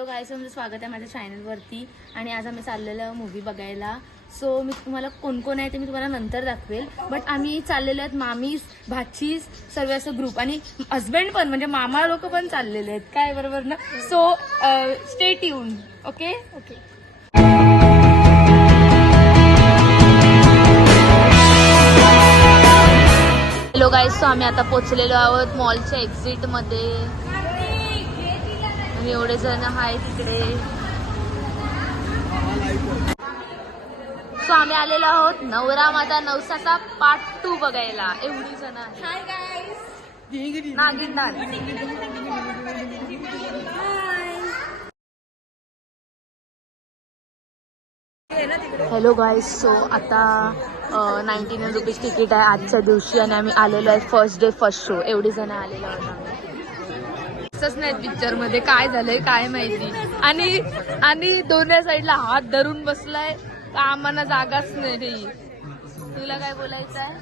Hello गाईस, तुमचं स्वागत आहे माझ्या चॅनलवरती. आणि आज आम्ही चाललेलो मूवी बघायला. सो मी तुम्हाला कोण कोण आहे ते मी तुम्हाला नंतर दाखवेल. बट आम्ही चाललेलो आहेत मामीस, भाचीस, सर्व असं ग्रुप आणि हस्बंड पण, म्हणजे मामा लोक पण चाललेले आहेत काय, बरोबर ना? So stay tune. Okay okay. Hello guys, so आम्ही आता पोचलेलो आहोत मॉलच्या एक्झिट मध्ये आणि एवढे जण आहेत तिकडे. सो आम्ही आलेलो आहोत नवरा माझा नवसाचा पार्ट 2 बघायला. एवढी जण आहेत. हाय गाईस, नागिन डान्स. हॅलो गाईस, सो आता 99 रुपीज तिकीट आहे आजच्या दिवशी आणि आम्ही आलेलो आहे फर्स्ट डे फर्स्ट शो. एवढी जण आलेलो आहोत आम्ही. नाही पिक्चर मध्ये काय झालंय काय माहिती. आणि दोन्ही साईडला हात धरून बसलाय का आम्हाला जागाच नाही. तुला काय बोलायचं आहे?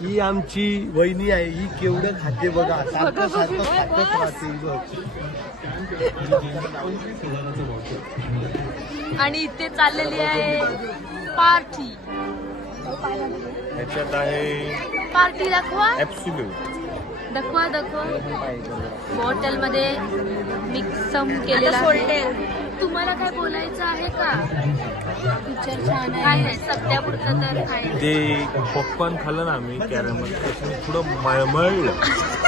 ही आमची वहिनी आहे. ही केवढं खाते बघा, सारखं सारखं खातच राहते. आणि इथे चाललेली आहे पार्टी. ह्याच्यात आहे पार्टी दाखवा ॲब्सोल्यूट. दाखवा दाखवा. बॉटल मध्ये मिक्सम केलेला आहे. तुम्हाला काय बोलायचं आहे का? पिक्चर छान आहे. काय नाही, सध्यापुरतं तर काय ते पॉपकॉर्न खाल्लं ना आम्ही कॅरमल, त्याच्याने थोडं मळमळलं.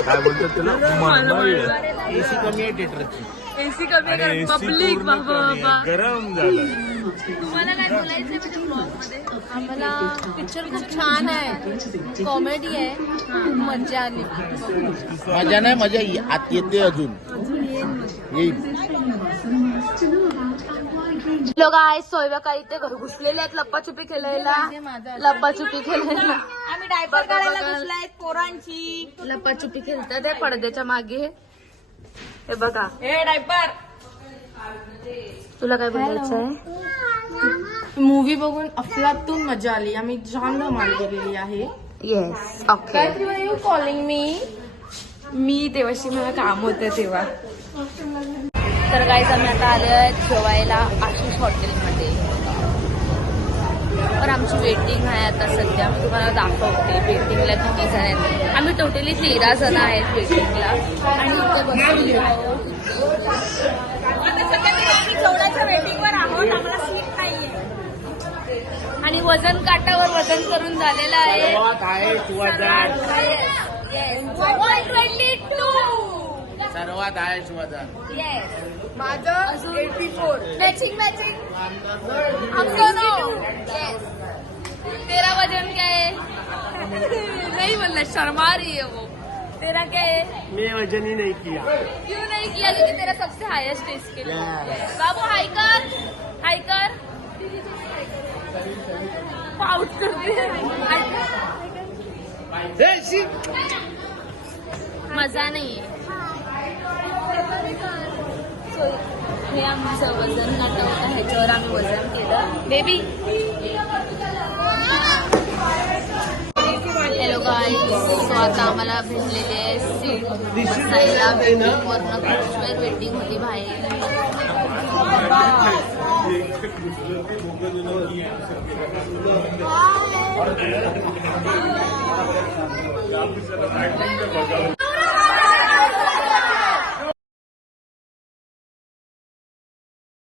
काय बोलतात त्याला, मळमळलं. एसी कमी आहे थिएटरची. एसी कमी आणि आहे. AC पब्लिक पूर्ण कमी आहे, गरम झालं. तुम्हाला काय बोलायचं आहे म्हणजे ब्लॉग मध्ये? आम्हाला पिक्चर खूप छान आहे, कॉमेडी आहे, खूप मजा आली. मजा नाही, मजा आत येते अजून येईल. लोक आहे सोयव्या काही ते घर घुसलेले आहेत लप्पाछुपी खेळायला. लप्पाछुपी खेळायला आम्ही डायपर काढायला घुसलाय पोरांची. लप्पाछुपी खेळतात आहे पडद्याच्या मागे. हे बघा. हे डायपर. तुला काय बोलायचं आहे? मूवी बघून अफलातून मजा आली. आम्ही जाम धमाल केलेली आहे. Yes okay. You calling me तेव्हाशी मला काम होतं तेव्हा. तर गाईज आम्ही आता आले आहेत जेवायला आशिष हॉटेलमध्ये. पण आमची वेटिंग आहे आता सध्या. मी तुम्हाला दाखवते वेटिंगला किती जण आहेत. आम्ही टोटली 13 जण आहेत वेटिंगला. आणि इथे बसलेली आहोत. जेवणाच्या वेटिंगवर आहोत, आम्हाला सीट नाहीये. आणि वजन काटावर वजन करून झालेलं आहे. सर्वात आहे वजन. माझं 84. मॅचिंग हम दोनों. तेरा वजन क्या है? नहीं बोलना, शर्मा रही है वो. तेरा क्या है? मी वजन ही नहीं किया. क्यों नहीं किया? क्योंकि तेरा सबसे हाईएस्ट है इसके लिए. बाबू हाई कर पाउच करते मजा नाही. हे आमचं वजन काटा होता, ह्याच्यावर आम्ही वजन केलं. बेबी हॅलो गाईज, सो आता आम्हाला भेटलेली आहे सीट बसायला. वेटिंग वरनं खूप वेळ वेटिंग होती बाहेर.